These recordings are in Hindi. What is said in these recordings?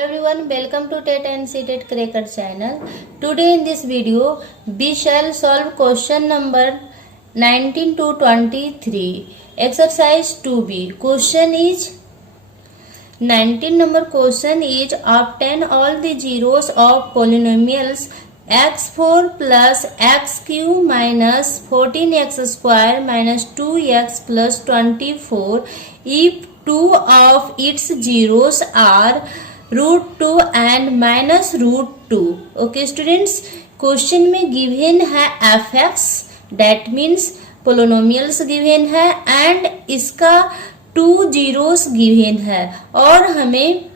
Everyone, welcome to TET and CTET Cracker channel. Today in this video, we shall solve question number 19 to 23. Exercise 2B. Question is 19 number question is obtain all the zeros of polynomials x4 plus xq minus 14x square minus 2x plus 24 if two of its zeros are √2 and minus √2. Okay students, question में गिवन है fx, that means polynomials given है एंड इसका 2 जीरोस गिवन है और हमें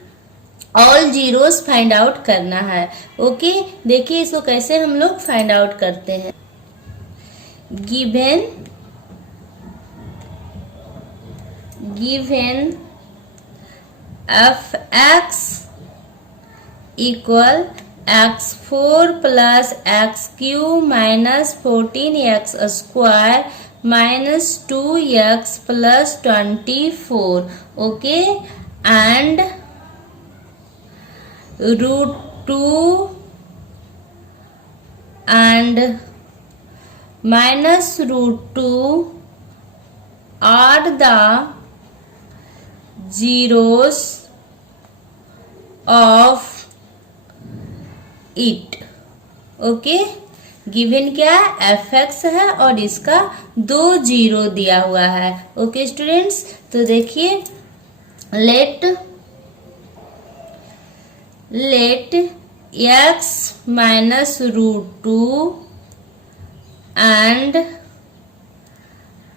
ऑल जीरोस फाइंड आउट करना है. ओके देखिए इसको कैसे हम लोग फाइंड आउट करते हैं. Given fx equal x4 plus xq minus 14x square minus 2x plus 24. Okay and √2 and minus √2 are the zeros of it. Okay given क्या fx है और इसका 2 जीरो दिया हुआ है. ओके स्टूडेंट्स, तो देखिए late x minus √2 and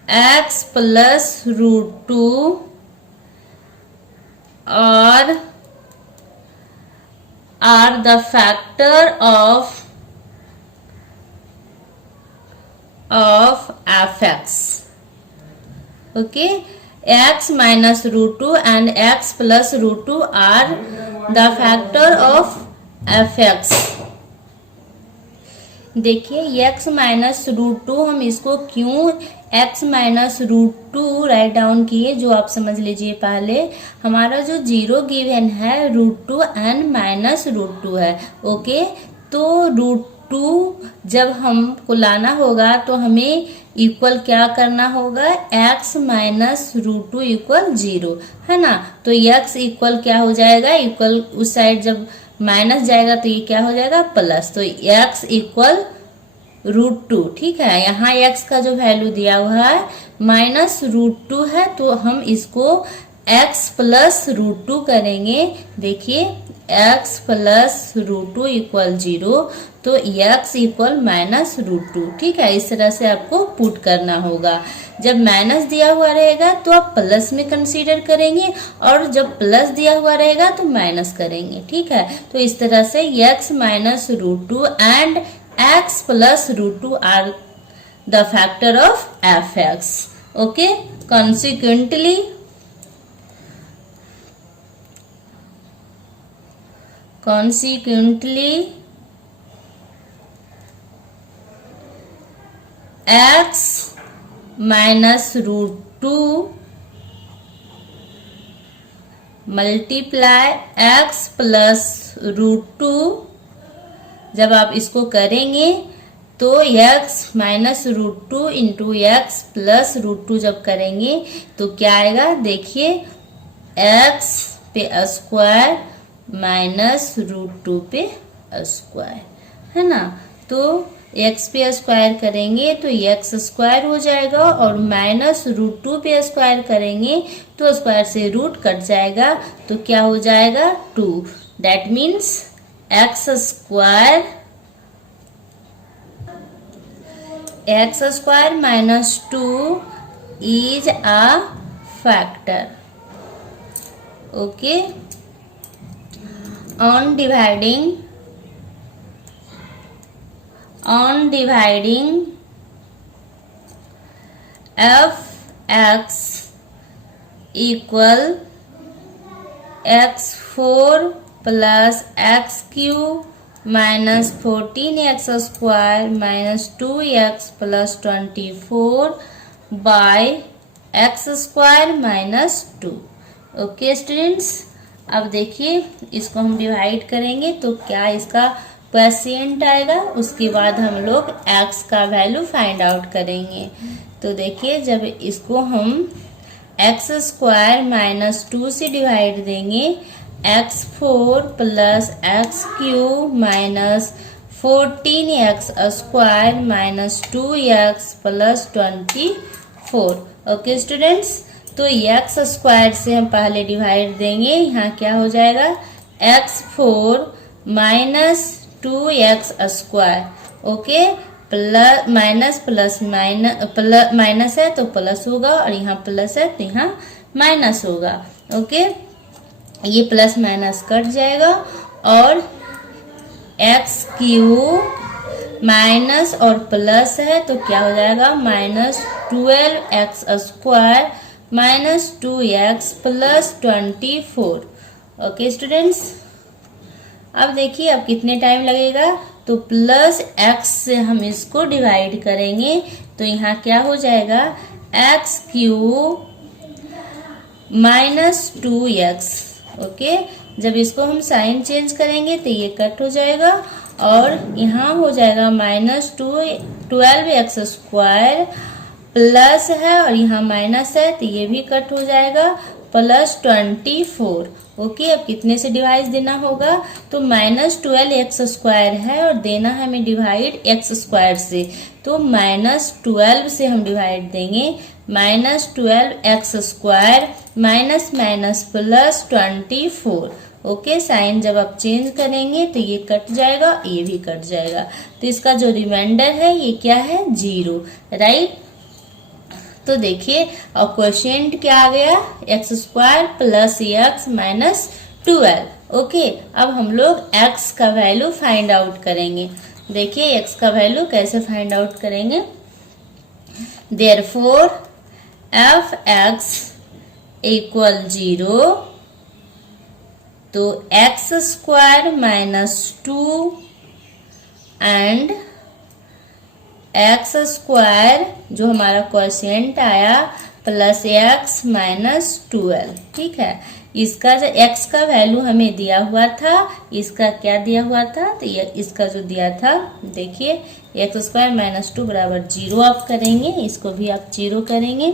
x plus √2 are the factor of fx. Okay, x minus √2 and x plus √2 are the factor of fx. देखिए x माइनस √2 हम इसको क्यों x माइनस √2 राइट डाउन किए, जो आप समझ लीजिए. पहले हमारा जो जीरो गिवन है √2 एंड माइनस √2 है. ओके तो √2 जब हमको लाना होगा तो हमें इक्वल क्या करना होगा, x माइनस √2 इक्वल 0 है ना. तो x इक्वल क्या हो जाएगा, इक्वल उस साइड जब माइनस जाएगा तो ये क्या हो जाएगा प्लस. तो x इक्वल √2. ठीक है, यहाँ x का जो वैल्यू दिया हुआ है माइनस √2 है तो हम इसको x प्लस √2 करेंगे. देखिए x प्लस √2 इक्वल 0 तो x इक्वल माइनस √2. ठीक है, इस तरह से आपको पुट करना होगा. जब माइनस दिया हुआ रहेगा तो आप प्लस में कंसीडर करेंगे और जब प्लस दिया हुआ रहेगा तो माइनस करेंगे. ठीक है, तो इस तरह से x minus √2 and x plus √2 are the factor of fx. Okay, consequently x minus √2 multiply x plus √2. जब आप इसको करेंगे तो x minus √2 into x plus √2 जब करेंगे तो क्या आएगा, देखिए x पे स्क्वायर माइनस √2 पे स्क्वायर है ना. तो x पे स्क्वायर करेंगे तो x स्क्वायर हो जाएगा और माइनस √2 पे स्क्वायर करेंगे तो स्क्वायर से रूट कट जाएगा तो क्या हो जाएगा 2. That means x square minus 2 is a factor. Okay, on dividing fx equal x4 plus xq minus 14x square minus 2x plus 24 by x square minus 2. Okay students, अब देखिए इसको हम डिवाइड करेंगे तो क्या इसका क्वोशिएंट आएगा, उसके बाद हम लोग x का वैल्यू फाइंड आउट करेंगे। तो देखिए जब इसको हम x स्क्वायर माइनस 2 से डिवाइड देंगे, x4 plus x cube minus 14x square minus 2x plus 24। Okay students, तो x स्क्वायर से हम पहले डिवाइड देंगे, यहाँ क्या हो जाएगा x4 minus 2x square, okay, plus minus plus minus है तो प्लस होगा और यहाँ प्लस है तो यहाँ माइनस होगा। ओके, ये प्लस माइनस कट जाएगा और एक्स क्यूब माइनस और प्लस है तो क्या हो जाएगा minus 12x square minus 2x plus 24। Okay students, अब देखिए अब कितने टाइम लगेगा, तो प्लस x से हम इसको डिवाइड करेंगे तो यहाँ क्या हो जाएगा x cube minus 2x। Okay, जब इसको हम साइन चेंज करेंगे तो ये कट हो जाएगा और यहाँ हो जाएगा माइनस 12x स्क्वायर, प्लस है और यहाँ माइनस है तो ये भी कट हो जाएगा, प्लस 24। ओके, अब कितने से डिवाइड देना होगा, तो माइनस 12x स्क्वायर है और देना है हमें डिवाइड x स्क्वायर से, तो माइनस 12 से हम डिवाइड देंगे, minus 12x square minus minus plus 24। Okay, sign जब आप चेंज करेंगे तो ये कट जाएगा, ये भी कट जाएगा, तो इसका जो रिमाइंडर है ये क्या है 0, राइट। तो देखिए और क्वोशिएंट क्या आ गया x square plus x minus 12। Okay, अब हम लोग x का वैल्यू फाइंड आउट करेंगे। देखिए x का वैल्यू कैसे फाइंड आउट करेंगे, देयरफॉर एफ एक्स इक्वल 0, तो x square minus 2 and x square जो हमारा क्वोशिएंट आया प्लस एक्स माइनस 12। ठीक है, इसका जो एक्स का वैल्यू हमें दिया हुआ था, इसका क्या दिया हुआ था, तो ये इसका जो दिया था देखिए एक्स स्क्वायर माइनस 2 बराबर 0 आप करेंगे, इसको भी आप 0 करेंगे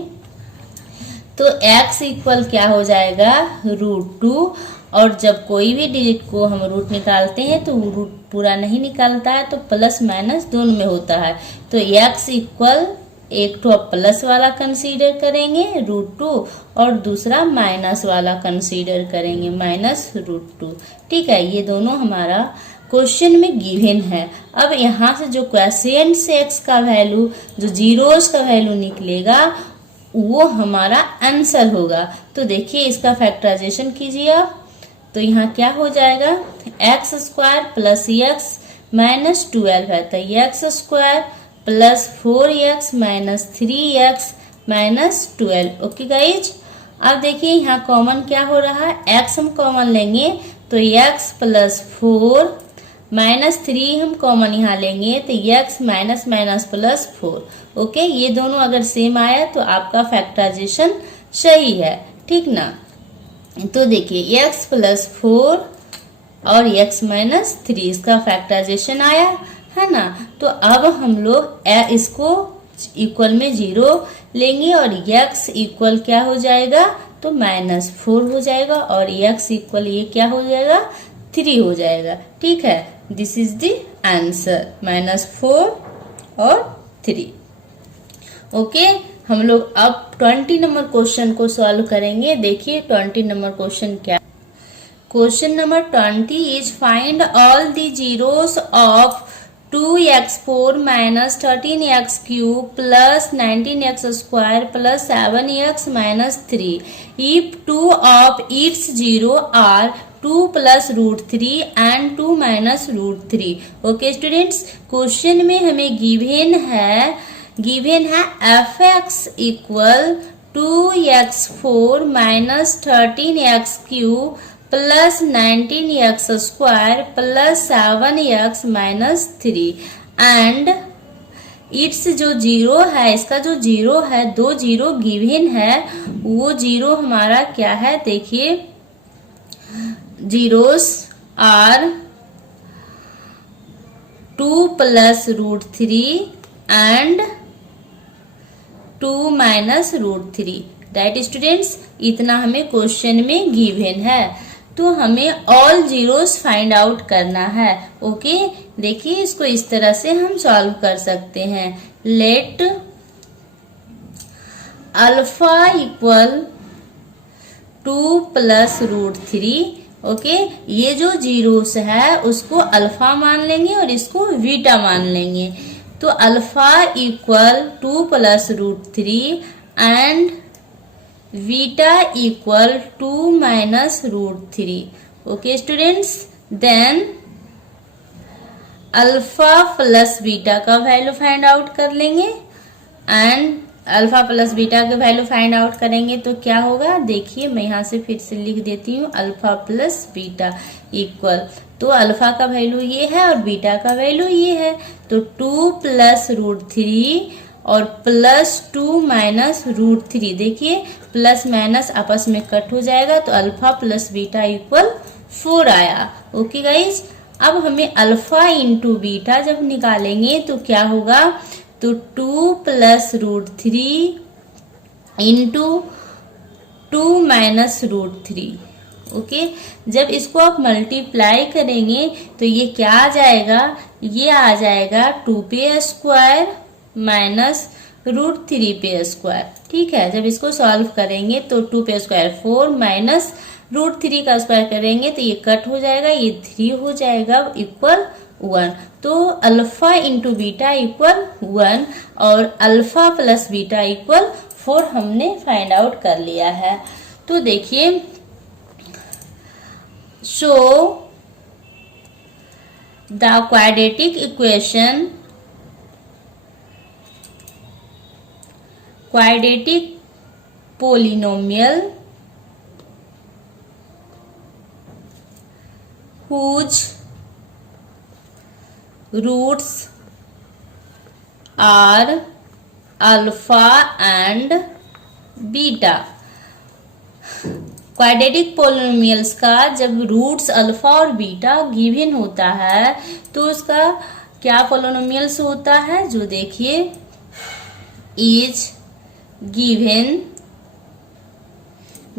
तो x इक्वल क्या हो जाएगा √2। और जब कोई भी डिजिट को हम रूट निकालते हैं तो रूट पूरा नहीं निकालता है, तो प्लस माइनस दोनों में होता है, तो x इक्वल एक तो प्लस वाला कंसीडर करेंगे √2 और दूसरा माइनस वाला कंसीडर करेंगे माइनस √2। ठीक है, ये दोनों हमारा क्वेश्चन में गिवन है। अब यहाँ से जो क्वोशिएंट से x का वैल्यू जो जीरोस का वैल्यू निकलेगा वो हमारा आंसर होगा। तो देखिए इसका फैक्टराइजेशन कीजिए आप, तो यहाँ क्या हो जाएगा x square plus x minus 12 है, तो x square plus 4x minus 3x minus 12। Okay guys, अब देखिए यहाँ कॉमन क्या हो रहा है, x हम कॉमन लेंगे तो x प्लस 4 माइनस 3 हम कॉमन यहाँ लेंगे तो x minus minus plus 4। Okay, ये दोनों अगर सेम आया तो आपका फैक्टराइजेशन सही है, ठीक ना। तो देखिए x प्लस 4 और x माइनस 3 इसका फैक्टराइजेशन आया है ना। तो अब हम लोग इसको इक्वल में 0 लेंगे और x इक्वल क्या हो जाएगा, तो माइनस 4 हो जाएगा और x इक्वल ये क्या हो जाएगा 3 हो जाएगा। ठीक है, this is the answer minus 4 और 3। ओके, हम लोग अब 20 नंबर क्वेश्चन को सॉल्व करेंगे। देखिए 20 नंबर क्वेश्चन क्या, question number 20 is find all the zeros of 2x4 minus 13x cube plus 19x square plus 7x minus 3 if 2 of its zero are 2 plus √3 and 2 minus √3। Okay students, question में हमें गिवन है F X equal 2x4 minus 13x cube plus 19x square plus 7x minus 3 and its जो जीरो है, इसका जो जीरो है, 2 जीरो गिवन है, वो जीरो हमारा क्या है देखिए zeros are 2 plus root 3 and 2 minus root 3। Right students, इतना हमें क्वेश्चन में गिवन है। तो हमें ऑल जीरोस फाइंड आउट करना है। ओके, देखिए इसको इस तरह से हम सॉल्व कर सकते हैं। Let alpha equal 2 plus root 3। Okay, ये जो जीरोस है उसको अल्फा मान लेंगे और इसको बीटा मान लेंगे। तो alpha equal 2 plus root 3 and beta equal 2 minus root 3। Okay students, then alpha plus beta का वैल्यू फाइंड आउट कर लेंगे एंड अल्फा प्लस बीटा के वैल्यू फाइंड आउट करेंगे तो क्या होगा, देखिए मैं यहाँ से फिर से लिख देती हूँ। अल्फा प्लस बीटा इक्वल, तो अल्फा का वैल्यू ये है और बीटा का वैल्यू ये है, तो 2 प्लस रूट 3 और प्लस 2 माइनस रूट 3। देखिए प्लस माइनस आपस में कट हो जाएगा, तो अल्फा प्लस बीटा इक्वल 4 आया। ओके गाइज, अब हमें अल्फा इंटू बीटा जब निकालेंगे तो क्या होगा, तो 2 plus root 3 into 2 minus root 3। Okay, जब इसको आप मल्टीप्लाई करेंगे तो ये क्या आ जाएगा, ये आ जाएगा 2 पे स्क्वायर माइनस रूट 3 पे स्क्वायर। ठीक है, जब इसको सॉल्व करेंगे तो 2 पे स्क्वायर 4 माइनस रूट 3 का स्क्वायर करेंगे तो ये कट हो जाएगा, ये 3 हो जाएगा इक्वल 1। तो अल्फा इंटू बीटा इक्वल 1 और अल्फा प्लस बीटा इक्वल 4 हमने फाइंड आउट कर लिया है। तो देखिए, show the quadratic equation, quadratic polynomial whose roots are alpha and beta. Quadratic polynomials का जब रूट्स अल्फा और बीटा गिवन होता है तो उसका क्या पोलिनोमियल्स होता है, जो देखिए इज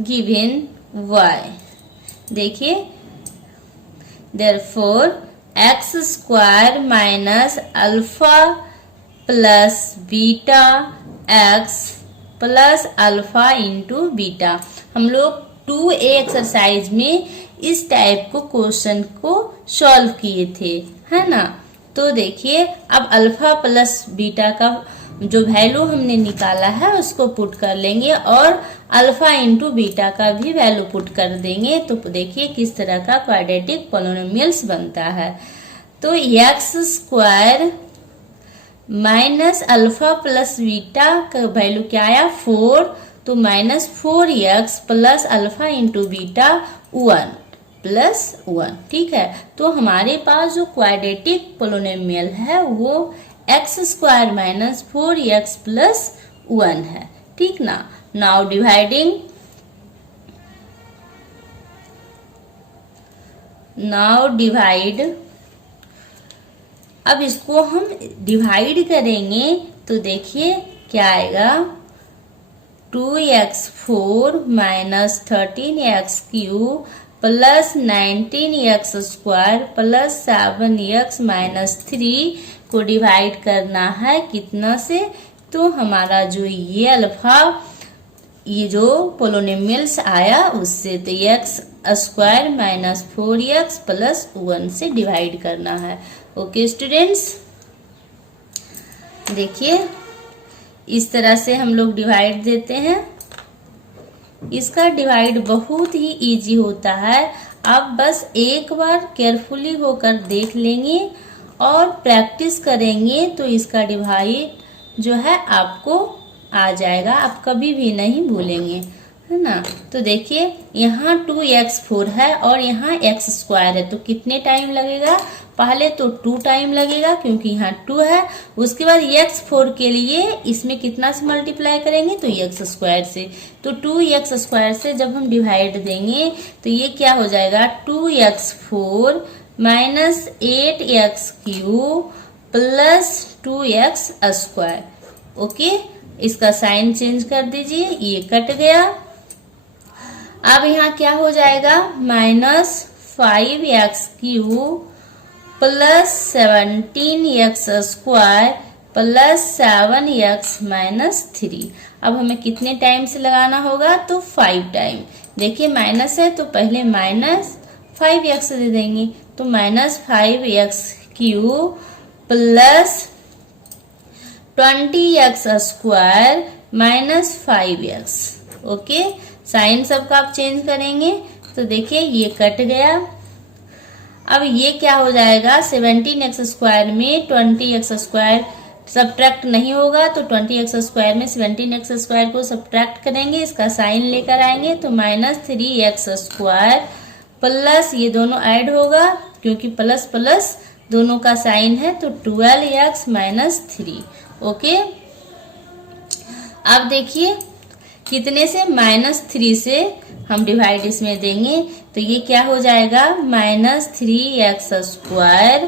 गिवन वाई। देखिए therefore x square minus alpha plus beta x plus alpha into beta. हम लोग 2A एक्सरसाइज में इस टाइप को क्वेश्चन को सॉल्व किए थे, है ना। तो देखिए अब अल्फा प्लस बीटा का जो वैल्यू हमने निकाला है उसको पुट कर लेंगे और अल्फा इंटू बीटा का भी वैल्यू पुट कर देंगे। तो देखिए किस तरह का क्वाड्रेटिक पोलिनोमियल्स बनता है। तो x square minus alpha plus beta का वैल्यू क्या आया 4, तो minus 4x plus alpha into beta 1 plus 1। ठीक है, तो हमारे पास जो क्वाड्रेटिक पोलिनोमियल है वो x square minus 4x plus 1 है। ठीक ना। नाउ डिवाइडिंग, नाउ डिवाइड, अब इसको हम डिवाइड करेंगे तो देखिए क्या आएगा, 2x4 minus 13x³ plus 19x square plus 7x minus 3 को डिवाइड करना है कितना से, तो हमारा जो ये अल्फा ये जो पोलिनोमियल्स आया उससे, तो x square minus 4x plus 1 से डिवाइड करना है। ओके स्टूडेंट्स, देखिए इस तरह से हम लोग डिवाइड देते हैं। इसका डिवाइड बहुत ही इजी होता है, आप बस एक बार केयरफुली होकर देख लेंगे और प्रैक्टिस करेंगे तो इसका डिवाइड जो है आपको आ जाएगा, आप कभी भी नहीं भूलेंगे, है ना। तो देखिए यहाँ 2x4 है और यहाँ x स्क्वायर है, तो कितने टाइम लगेगा, पहले तो 2 टाइम लगेगा क्योंकि यहाँ 2 है। उसके बाद x4 के लिए इसमें कितना से मल्टीप्लाई करेंगे, तो x स्क्वायर से। तो 2x स्क्वायर से जब हम डिवाइड देंगे तो ये क्या हो जाएगा, 2x4 minus 8x³ plus 2x square. Okay, इसका साइन चेंज कर दीजिए, ये कट गया। अब यहाँ क्या हो जाएगा, minus 5x³ plus 17x square plus 7x minus 3। अब हमें कितने टाइम से लगाना होगा, तो 5 टाइम। देखिए माइनस है तो पहले माइनस 5x दे देंगे, तो minus 5x³ plus 20x square minus 5x। Okay, sign सबका आप चेंज करेंगे तो देखिए ये कट गया। अब ये क्या हो जाएगा, 17x स्क्वायर में 20x स्क्वायर सब्ट्रैक्ट नहीं होगा, तो 20x स्क्वायर में 17x स्क्वायर को सब्ट्रैक्ट करेंगे, इसका साइन लेकर आएंगे तो माइनस 3x स्क्वायर प्लस ये दोनों ऐड होगा क्योंकि प्लस प्लस दोनों का साइन है, तो 12x माइनस 3। ओके, अब देखिए कितने से, -3 से हम डिवाइड इसमें देंगे तो ये क्या हो जाएगा, minus 3x square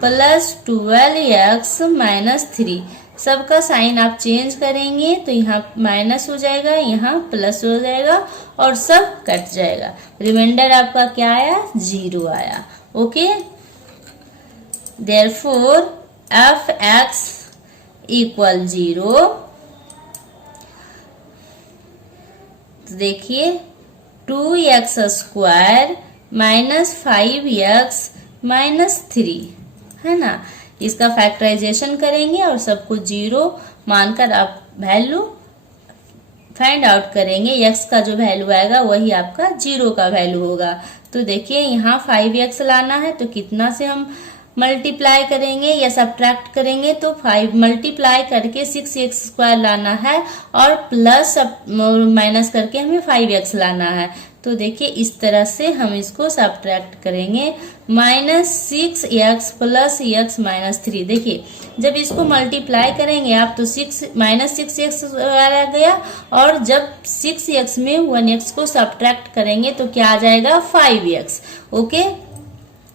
plus 12x minus 3। सबका साइन आप चेंज करेंगे तो यहाँ माइनस हो जाएगा, यहाँ प्लस हो जाएगा और सब कट जाएगा। रिमाइंडर आपका क्या आया, 0 आया। Okay, therefore f(x) = 0। तो देखिए 2x square minus 5x minus 3 है ना, इसका फैक्टराइजेशन करेंगे और सबको 0 मानकर आप वैल्यू फाइंड आउट करेंगे। x का जो वैल्यू आएगा वही आपका 0 का वैल्यू होगा। तो देखिए यहाँ 5x लाना है तो कितना से हम मल्टीप्लाई करेंगे या सब्ट्रैक्ट करेंगे, तो 5 मल्टीप्लाई करके 6x स्क्वायर लाना है और प्लस माइनस करके हमें 5x लाना है। तो देखिए इस तरह से हम इसको सब्ट्रैक्ट करेंगे, -6x प्लस x माइनस 3। देखिए जब इसको मल्टीप्लाई करेंगे आप तो -6x आ गया, और जब 6x में 1x को सब्ट्रैक्ट करेंगे तो क्या आ जाएगा, 5x। ओके,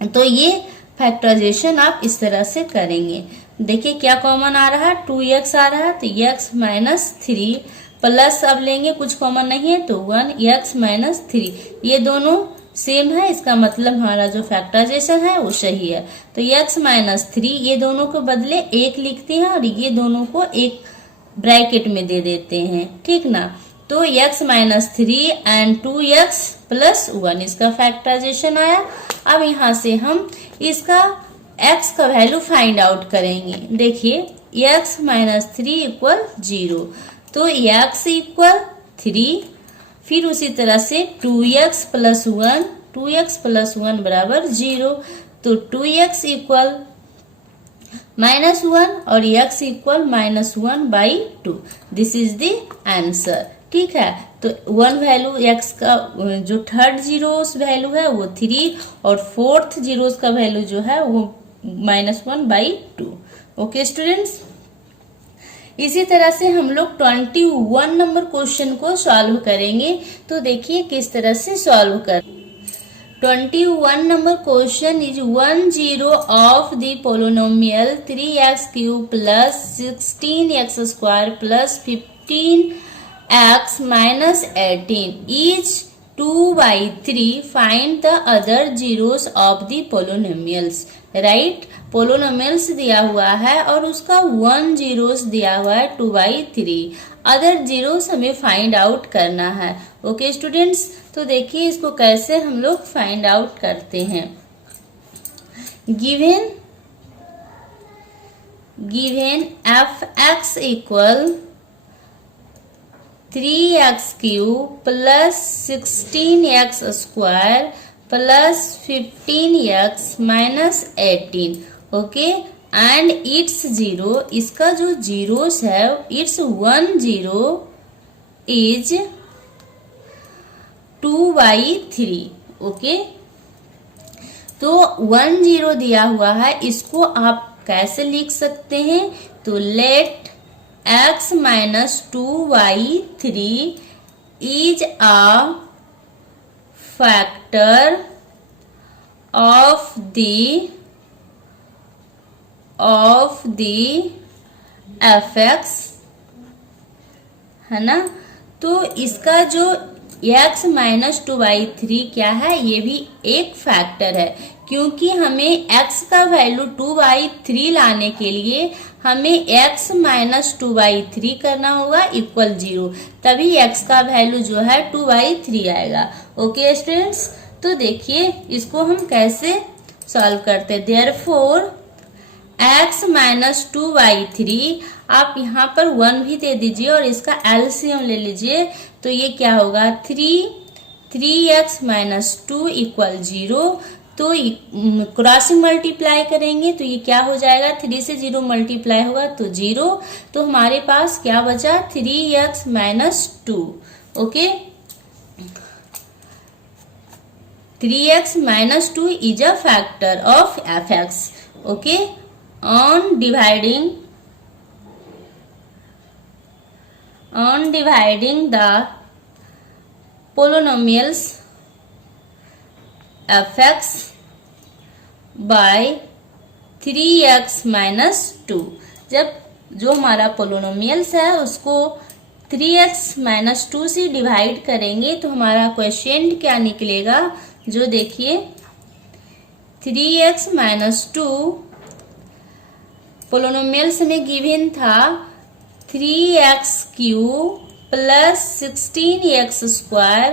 तो ये फैक्टराइजेशन आप इस तरह से करेंगे। देखिए क्या कॉमन आ रहा है, 2x आ रहा है तो x माइनस 3 प्लस अब लेंगे, कुछ कॉमन नहीं है तो 1x माइनस 3। ये दोनों सेम है, इसका मतलब हमारा जो फैक्टराइजेशन है वो सही है। तो x माइनस 3 ये दोनों को बदले 1 लिखते हैं और ये दोनों को एक ब्रैकेट में दे देते हैं, ठीक ना। तो x minus 3 and 2x plus 1 इसका फैक्टराइजेशन आया। अब यहाँ से हम इसका x का वैल्यू फाइंड आउट करेंगे। देखिए x माइनस 3 = 0, तो x = 3, फिर उसी तरह से 2x प्लस 1, 2x प्लस 1 बराबर 0, तो 2x = -1 और x = -1/2। This is the answer, ठीक है। तो 1 वैल्यू x का जो थर्ड जीरोस वैल्यू है वो 3 और फोर्थ जीरोस का वैल्यू जो है वो -1/2। ओके स्टूडेंट्स, इसी तरह से हम लोग 21 नंबर क्वेश्चन को सॉल्व करेंगे। तो देखिए किस तरह से सॉल्व कर। 21 number question is 10 of the polynomial 3x³ plus 16x square plus 15x minus 18 is 2/3. Find the other zeros of the polynomials. Right, polynomials दिया हुआ है और उसका 1 zeros दिया हुआ है 2/3। अदर जीरोस हमें फाइंड आउट करना है। ओके स्टूडेंट्स, तो देखिए इसको कैसे हम लोग फाइंड आउट करते हैं। Given f(x) = 3x³ plus 16x square plus 15x minus 18। Okay, and it's 0, इसका जो जीरोस है इट्स 1 0 इज 2/3। ओके, तो 1 0 दिया हुआ है, इसको आप कैसे लिख सकते हैं? तो let x minus 2y3 is a factor of the fx, है ना। तो इसका जो x माइनस 2y3 क्या है? ये भी एक फैक्टर है, क्योंकि हमें x का वैल्यू 2/3 लाने के लिए हमें x माइनस 2/3 करना होगा इक्वल 0, तभी x का वैल्यू जो है 2/3 आएगा। ओके स्टूडेंट्स, तो देखिए इसको हम कैसे सॉल्व करते हैं। देयरफॉर x माइनस 2/3, आप यहाँ पर 1 भी दे दीजिए और इसका एलसीएम ले लीजिए, तो ये क्या होगा? 3x minus 2 equal 0। तो क्रॉसिंग मल्टीप्लाई करेंगे तो ये क्या हो जाएगा? 3 से 0 मल्टीप्लाई होगा तो 0। तो हमारे पास क्या बचा? 3x minus 2। Okay, 3x minus 2 is a factor of fx। Okay, on dividing the polynomials fx by 3x minus 2, जब जो हमारा पोलिनोमियल्स है उसको 3x माइनस 2 से डिवाइड करेंगे तो हमारा क्वेश्चन क्या निकलेगा? जो देखिए 3x माइनस 2 पोलिनोमियल्स में गिवन था 3x cube plus 16x square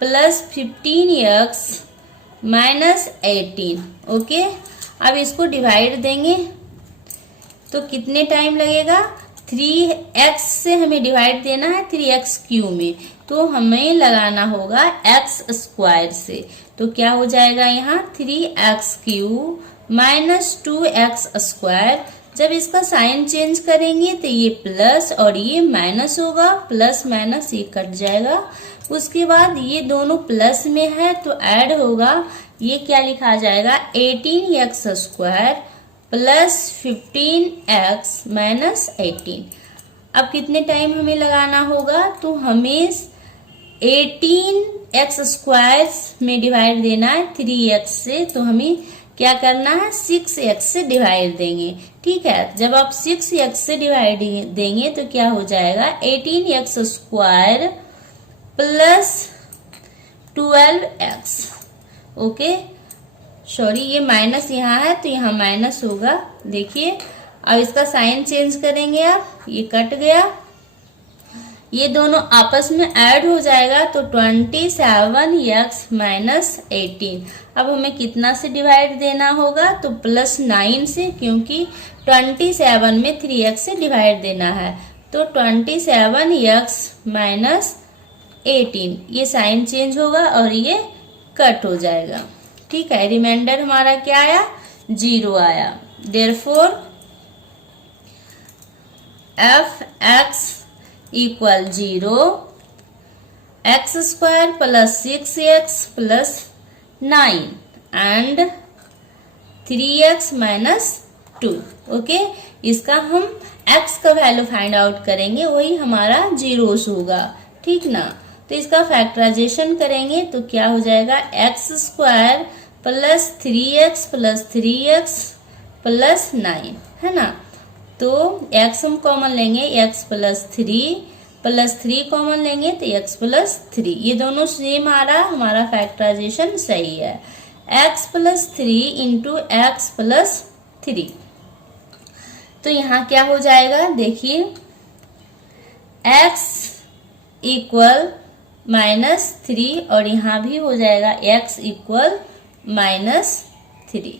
plus 15x minus 18। Okay, अब इसको डिवाइड देंगे तो कितने टाइम लगेगा? 3x से हमें डिवाइड देना है 3x क्यूब में, तो हमें लगाना होगा x स्क्वायर से। तो क्या हो जाएगा यहाँ? 3x cube minus 2x square. जब इसका साइन चेंज करेंगे तो ये प्लस और ये माइनस होगा, प्लस माइनस ये कट जाएगा। उसके बाद ये दोनों प्लस में है तो ऐड होगा, ये क्या लिखा जाएगा? 18x square plus 15x minus 18। अब कितने टाइम हमें लगाना होगा? तो हमें 18x स्क्वायर में डिवाइड देना है 3x से, तो हमें क्या करना है? 6x से डिवाइड देंगे। ठीक है, जब आप 6x से डिवाइड देंगे तो क्या हो जाएगा? 18x square plus 12x। Okay, sorry ये माइनस यहाँ है तो यहाँ माइनस होगा। देखिए अब इसका साइन चेंज करेंगे आप, ये कट गया, ये दोनों आपस में ऐड हो जाएगा तो 27x माइनस 18। अब हमें कितना से डिवाइड देना होगा? तो प्लस 9 से, क्योंकि 27 में 3x से डिवाइड देना है, तो 27x माइनस 18, ये साइन चेंज होगा और ये कट हो जाएगा। ठीक है, रिमाइंडर हमारा क्या आया? 0 आया। Therefore fx equal 0, x square plus 6x plus 9 and 3x minus 2। Okay, इसका हम x का वैल्यू फाइंड आउट करेंगे, वही हमारा जीरोस होगा। ठीक ना, तो इसका फैक्टराइजेशन करेंगे तो क्या हो जाएगा? x square plus 3x plus 3x plus 9, है ना। तो x हम कॉमन लेंगे, x प्लस 3 कॉमन लेंगे तो x प्लस 3, ये दोनों सेम आ रहा, हमारा फैक्टराइजेशन सही है। x plus 3 into x plus 3, तो यहाँ क्या हो जाएगा? देखिए x इक्वल माइनस 3 और यहाँ भी हो जाएगा x इक्वल माइनस 3।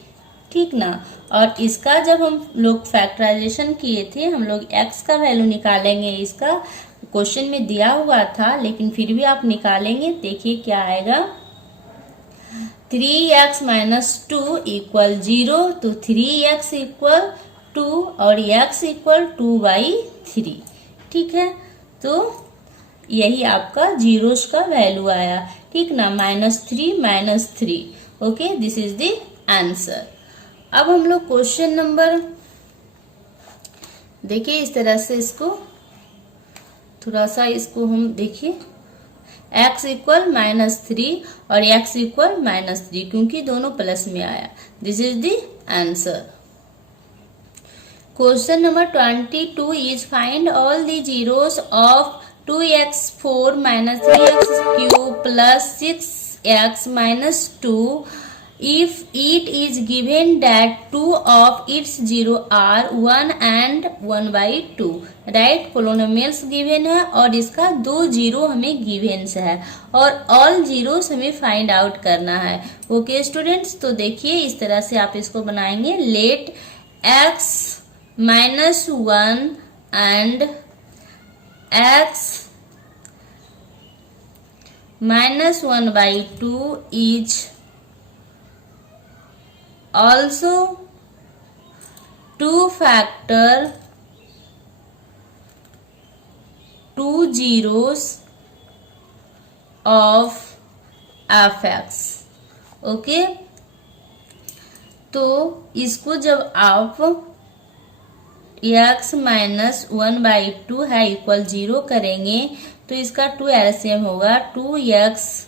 ठीक ना, और इसका जब हम लोग फैक्टराइजेशन किए थे, हम लोग x का वैल्यू निकालेंगे, इसका क्वेश्चन में दिया हुआ था लेकिन फिर भी आप निकालेंगे। देखिए क्या आएगा? 3x माइनस 2 इक्वल 0, तो 3x इक्वल 2 और x इक्वल 2/3। ठीक है, तो यही आपका जीरोस का वैल्यू आया। ठीक ना, -3 -3। Okay, this is the answer. अब हम लोग क्वेश्चन नंबर देखिए, इस तरह से इसको थोड़ा सा इसको हम देखिए, x इक्वल -3 और x इक्वल -3, क्योंकि दोनों प्लस में आया। This is the answer. Question number 22 is find all the zeros of 2x4 -3x³ plus 6x -2 if it is given that two of its zero are 1 and 1/2। Right, polynomials given है और इसका 2 जीरो हमें गिवेन्स है और ऑल जीरोस हमें फाइंड आउट करना है। ओके स्टूडेंट्स, तो देखिए इस तरह से आप इसको बनाएंगे। Let x -1 and x -1/2 is also 2 factor 2 zeros of fx। Okay, तो इसको जब आप x -1/2 है इक्वल 0 करेंगे तो इसका 2 एलसीएम होगा। 2x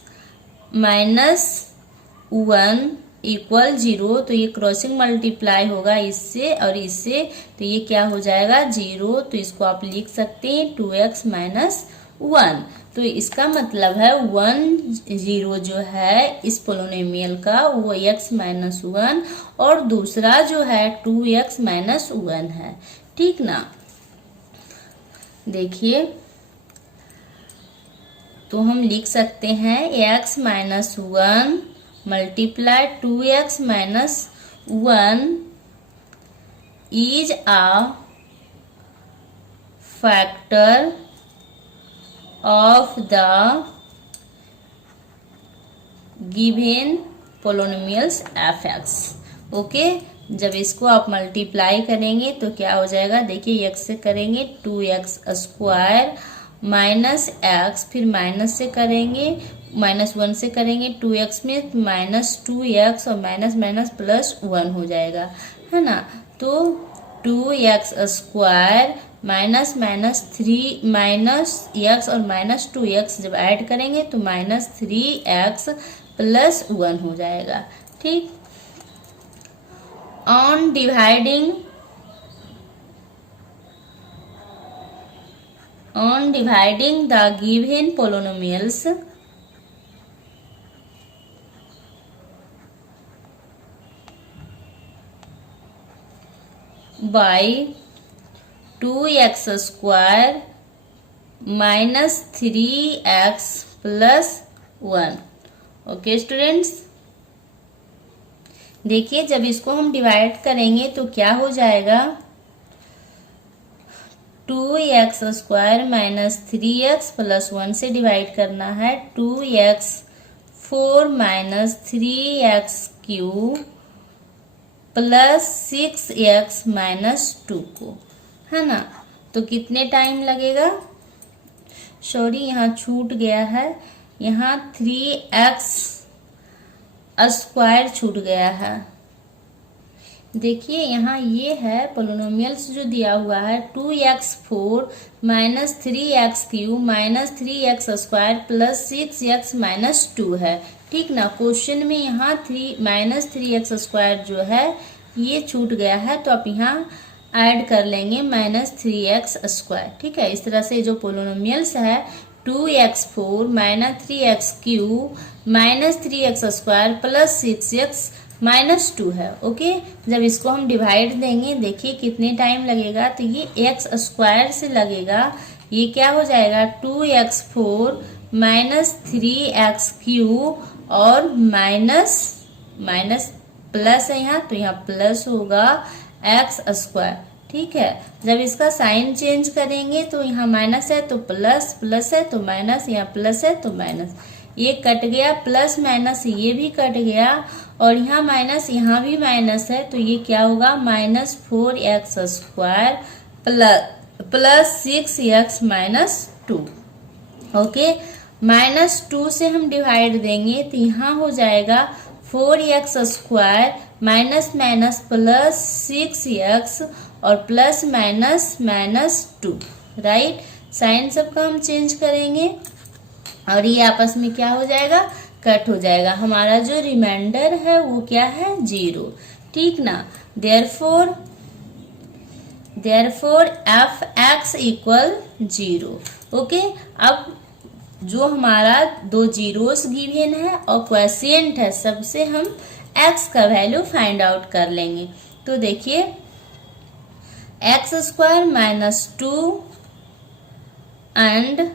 -1 इक्वल 0, तो ये क्रॉसिंग मल्टीप्लाई होगा इससे और इससे, तो ये क्या हो जाएगा 0। तो इसको आप लिख सकते हैं 2x -1। तो इसका मतलब है 1 0 जो है इस पोलिनोमियल का वो x -1 और दूसरा जो है 2x -1 है। ठीक ना, देखिए तो हम लिख सकते हैं x -1 multiply 2x -1 is a factor of the given polynomials fx। Okay, जब इसको आप मल्टीप्लाई करेंगे तो क्या हो जाएगा, देखिए x से करेंगे 2x² माइनस x, फिर माइनस से करेंगे -1 से करेंगे 2x में -2x और माइनस माइनस +1 हो जाएगा, है ना। तो 2x² माइनस -3 और -2x जब ऐड करेंगे तो -3x +1 हो जाएगा। ठीक, on dividing the given polynomials by 2x² -3x +1। Okay students, देखिए जब इसको हम डिवाइड करेंगे तो क्या हो जाएगा, 2x² -3x +1 से डिवाइड करना है 2x4 -3x³ +6x -2 को, है ना। तो कितने टाइम लगेगा, सॉरी यहाँ छूट गया है, यहाँ 3x² छूट गया है। देखिए यहाँ ये है पोलिनोमियल्स जो दिया हुआ है 2x4 -3x³ -3x² +6x -2 है। ठीक ना, क्वेश्चन में यहाँ 3x² जो है ये छूट गया है, तो आप यहाँ ऐड कर लेंगे -3x²। ठीक है, इस तरह से जो पोलिनोमियल्स है 2x4 -3x³ -3x² +6x -2 है। ओके, जब इसको हम डिवाइड देंगे देखिए कितने टाइम लगेगा, तो ये x² से लगेगा, ये क्या हो जाएगा 2x4 -3x³ और माइनस प्लस है यहाँ, तो यहाँ प्लस होगा x²। ठीक है, जब इसका साइन चेंज करेंगे तो यहाँ माइनस है तो प्लस, प्लस है तो माइनस, यहाँ प्लस है तो माइनस, ये कट गया, प्लस माइनस ये भी कट गया और यहाँ माइनस यहाँ भी माइनस है, तो ये क्या होगा -4x² +6x -2। ओके, -2 से हम डिवाइड देंगे तो यहाँ हो जाएगा 4x² minus minus plus 6x और plus minus minus 2, right. Sign सबका हम चेंज करेंगे और ये आपस में क्या हो जाएगा, कट हो जाएगा। हमारा जो रिमाइंडर है वो क्या है, 0, ठीक ना। Therefore F X equal 0। Okay, अब जो हमारा 2 जीरोस गिवन है और क्वोशिएंट है, सबसे हम x का वैल्यू फाइंड आउट कर लेंगे। तो देखिए x² माइनस 2 एंड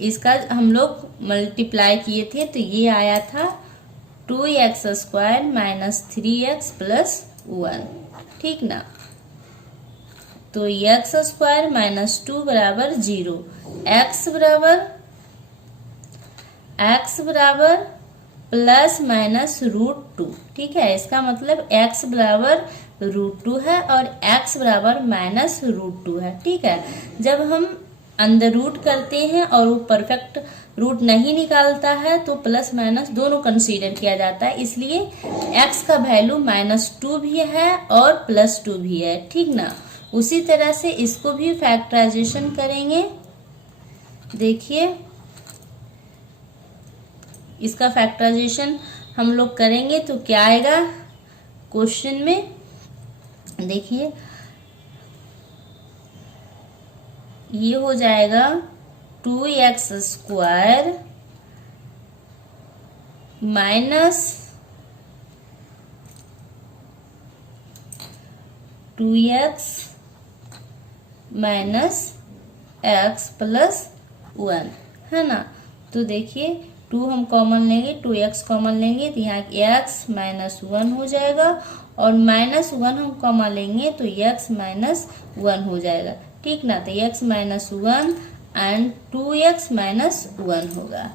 इसका हम लोग मल्टीप्लाई किए थे तो ये आया था 2x² माइनस 3x प्लस 1, ठीक ना। तो x² माइनस 2 बराबर 0, x बराबर प्लस माइनस √2, ठीक है। इसका मतलब x बराबर √2 है और x बराबर माइनस √2 है, ठीक है। जब हम अंदर रूट करते हैं और वो परफेक्ट रूट नहीं निकालता है तो प्लस माइनस दोनों कंसीडर किया जाता है, इसलिए x का वैल्यू -2 भी है और +2 भी है, ठीक ना। उसी तरह से इसको भी फैक्टराइजेशन करेंगे। देखिए इसका फैक्टराइजेशन हम लोग करेंगे तो क्या आएगा क्वेश्चन में, देखिए ये हो जाएगा 2x² minus 2x minus x plus 1, है ना। तो देखिए 2 हम कॉमन लेंगे, 2x कॉमन लेंगे तो यहाँ x माइनस 1 हो जाएगा और -1 हम कॉमन लेंगे तो x माइनस 1 हो जाएगा, ठीक ना। तो x minus 1 and 2x minus 1 होगा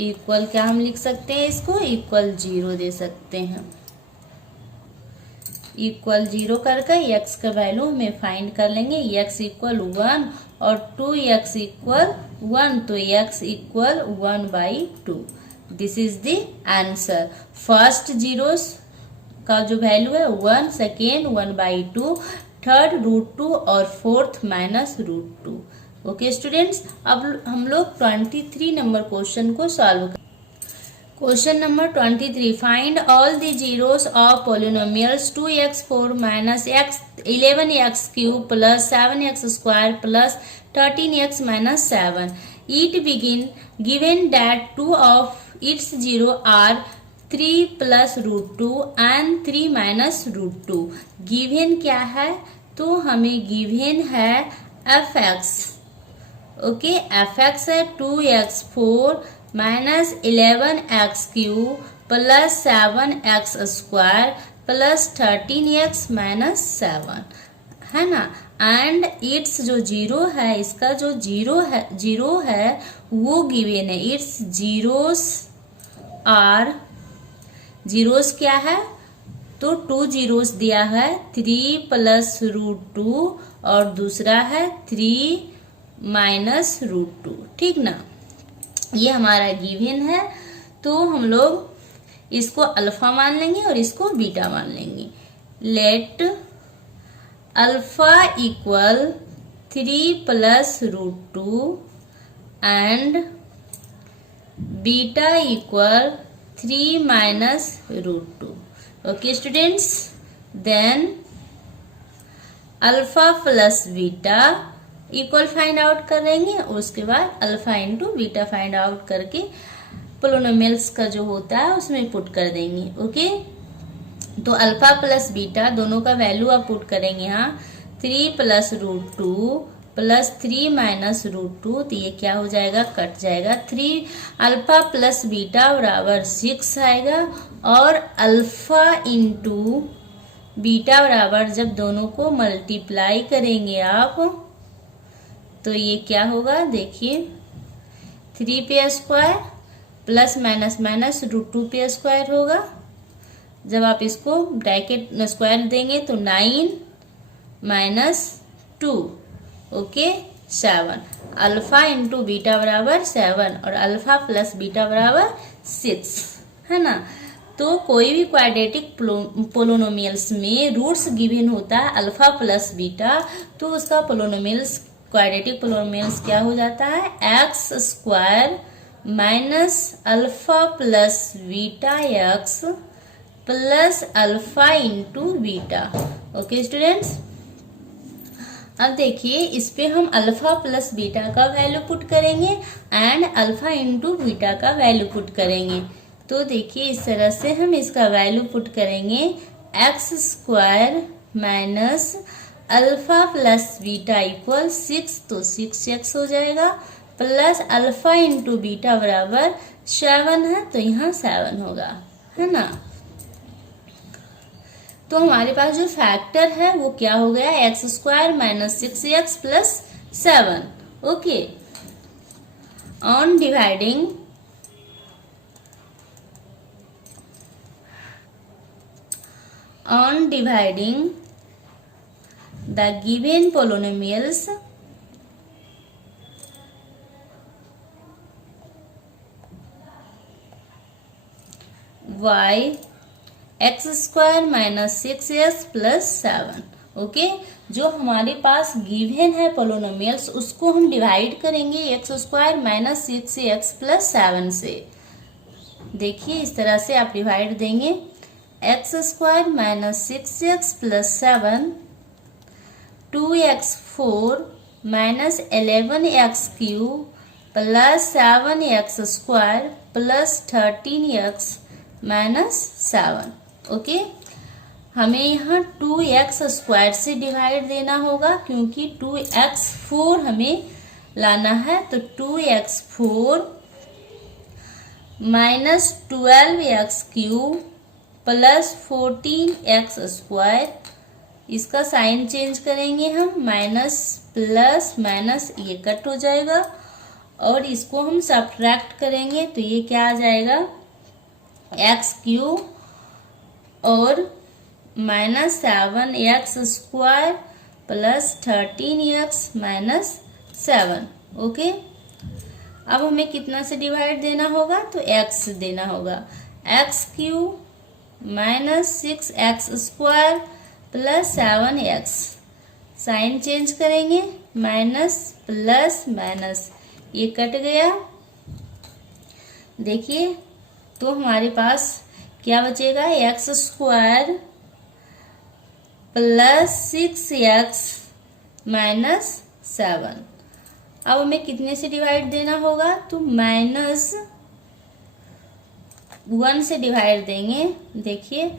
इक्वल क्या हम लिख सकते हैं, इसको इक्वल 0 दे सकते हैं। इक्वल 0 करके x का वैल्यू हमें फाइंड कर लेंगे। x इक्वल 1 और 2x इक्वल 1, तो x equal 1/2। This is the answer. First zeros का जो वैल्यू है 1, सेकेंड 1/2, थर्ड √2 और फोर्थ -√2। ओके स्टूडेंट्स, अब हम लोग 23 नंबर क्वेश्चन को सॉल्व करें। Question number 23, find all the zeros of polynomials 2x4 minus 11x³ plus 7x² plus 13x minus 7। It given that 2 of its zero are 3 plus √2 and 3 minus √2। Given क्या है, तो हमें गिवन है fx। ओके, fx है 2x4 minus 11x³ plus 7x² plus 13x minus 7, है ना। एंड इट्स जो जीरो है, इसका जो जीरो है वो गिवन है। इट्स जीरोस क्या है, तो 2 जीरोस दिया है, 3 प्लस √2 और दूसरा है 3 माइनस √2, ठीक ना। ये हमारा गिवन है, तो हम लोग इसको अल्फा मान लेंगे और इसको बीटा मान लेंगे। Let alpha equal 3 plus √2 and beta equal 3 minus √2। Okay students, then alpha plus beta equal find out करेंगे, उसके बाद alpha into beta find out करके पोलिनोमियल्स का जो होता है उसमें पुट कर देंगे। ओके, तो अल्फा प्लस बीटा दोनों का वैल्यू आप पुट करेंगे यहाँ 3 प्लस √2 प्लस 3 माइनस √2, तो ये क्या हो जाएगा, कट जाएगा। 3 अल्फा प्लस बीटा बराबर 6 आएगा और अल्फा इंटू बीटा बराबर जब दोनों को मल्टीप्लाई करेंगे आप तो ये क्या होगा, देखिए 3 पे स्क्वायर प्लस माइनस माइनस √2 पे स्क्वायर होगा। जब आप इसको ब्रैकेट स्क्वायर देंगे तो 9 minus 2। Okay, 7। Alpha into beta बराबर 7 और अल्फा प्लस बीटा बराबर 6, है ना। तो कोई भी क्वाड्रेटिक पोलिनोमियल्स में रूट्स गिवन होता है अल्फा प्लस बीटा, तो उसका पोलिनोमियल्स क्वाड्रेटिक पोलिनोमियल्स क्या हो जाता है, x square minus alpha plus beta x plus alpha into beta. Okay students, अब देखिए इस पे हम अल्फा प्लस बीटा का वैल्यू पुट करेंगे एंड अल्फा इंटू बीटा का वैल्यू पुट करेंगे। तो देखिए इस तरह से हम इसका वैल्यू पुट करेंगे, x square minus alpha plus beta equal 6, तो 6x हो जाएगा, प्लस अल्फा इंटू बीटा बराबर 7 है, तो यहाँ 7 होगा, है ना। तो हमारे पास जो फैक्टर है वो क्या हो गया, x square minus 6x plus 7। Okay, on dividing the given polynomials y x square minus 6x plus 7। Okay, जो हमारे पास गिवन है पोलिनोमियल्स उसको हम डिवाइड करेंगे x square minus 6x plus 7 से। देखिए इस तरह से आप डिवाइड देंगे, x square minus 6x plus 7, 2x4 minus 11x cube plus 7x square plus 13x minus 7। Okay, हमें यहाँ 2x स्क्वायर से डिवाइड देना होगा क्योंकि 2x4 हमें लाना है, तो 2x4 minus 12x cube plus 14x square, इसका साइन चेंज करेंगे हम, माइनस प्लस माइनस ये कट हो जाएगा और इसको हम सब्ट्रैक्ट करेंगे तो ये क्या आ जाएगा, एक्स क्यूब और minus 7x square plus 13x minus 7। Okay, अब हमें कितना से डिवाइड देना होगा, तो x देना होगा, X cube minus 6x square plus 7x, sign change करेंगे, माइनस प्लस माइनस ये कट गया। देखिए तो हमारे पास क्या बचेगा, x square plus 6x minus 7। अब हमें कितने से डिवाइड देना होगा, तो माइनस 1 से डिवाइड देंगे। देखिए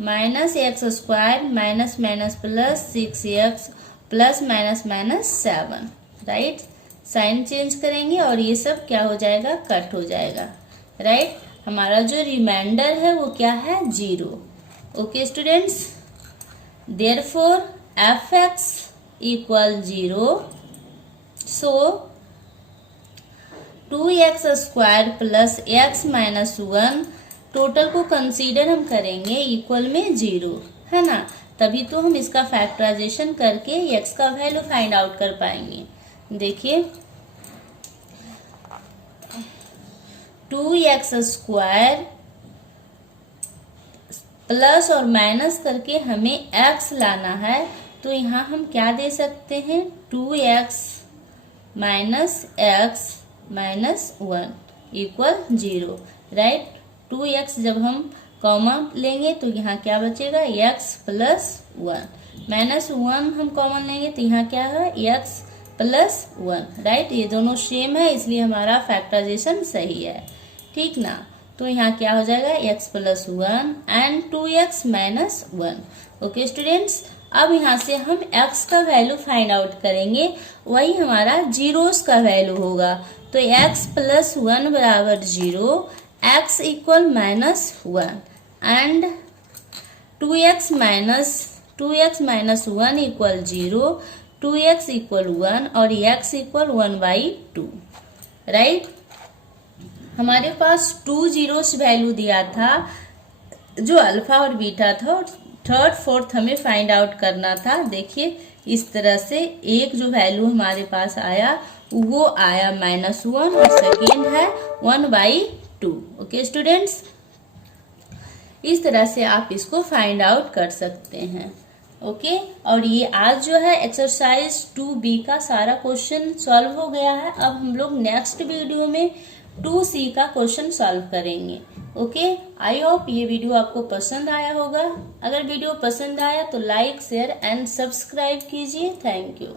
minus X square minus minus plus 6x plus minus minus 7, right. Sign change करेंगे और ये सब क्या हो जाएगा, कट हो जाएगा, राइट। हमारा जो रिमाइंडर है वो क्या है, 0। Okay students, therefore fx equal 0, सो 2x square plus x minus 1 total को कंसीडर हम करेंगे इक्वल में 0, है ना, तभी तो हम इसका फैक्टराइजेशन करके x का वैल्यू फाइंड आउट कर पाएंगे। देखिए 2x स्क्वायर प्लस और माइनस करके हमें x लाना है, तो यहाँ हम क्या दे सकते हैं, 2x minus x minus 1 equal 0, right. 2x जब हम कॉमन लेंगे तो यहाँ क्या बचेगा, x प्लस 1, माइनस 1 हम कॉमन लेंगे तो यहाँ क्या है, x प्लस 1, राइट। ये दोनों सेम है इसलिए हमारा फैक्टराइजेशन सही है, ठीक ना। तो यहाँ क्या हो जाएगा, x plus 1 and 2x minus 1। Okay students, अब यहाँ से हम x का वैल्यू फाइंड आउट करेंगे, वही हमारा जीरोस का वैल्यू होगा। तो x प्लस 1 बराबर 0, x equal minus 1 and 2x minus 1 equal 0, 2x equal 1 और x इक्वल 1/2, राइट। हमारे पास 2 जीरोस वैल्यू दिया था जो अल्फा और बीटा था, और थर्ड फोर्थ हमें फाइंड आउट करना था। देखिए इस तरह से एक जो वैल्यू हमारे पास आया वो आया -1 और सेकेंड है 1/2। ओके स्टूडेंट्स, इस तरह से आप इसको फाइंड आउट कर सकते हैं। ओके, और ये आज जो है एक्सरसाइज 2B का सारा क्वेश्चन सॉल्व हो गया है। अब हम लोग नेक्स्ट वीडियो में 2C का क्वेश्चन सॉल्व करेंगे। ओके, आई होप ये वीडियो आपको पसंद आया होगा। अगर वीडियो पसंद आया तो लाइक, शेयर एंड सब्सक्राइब कीजिए। Thank you.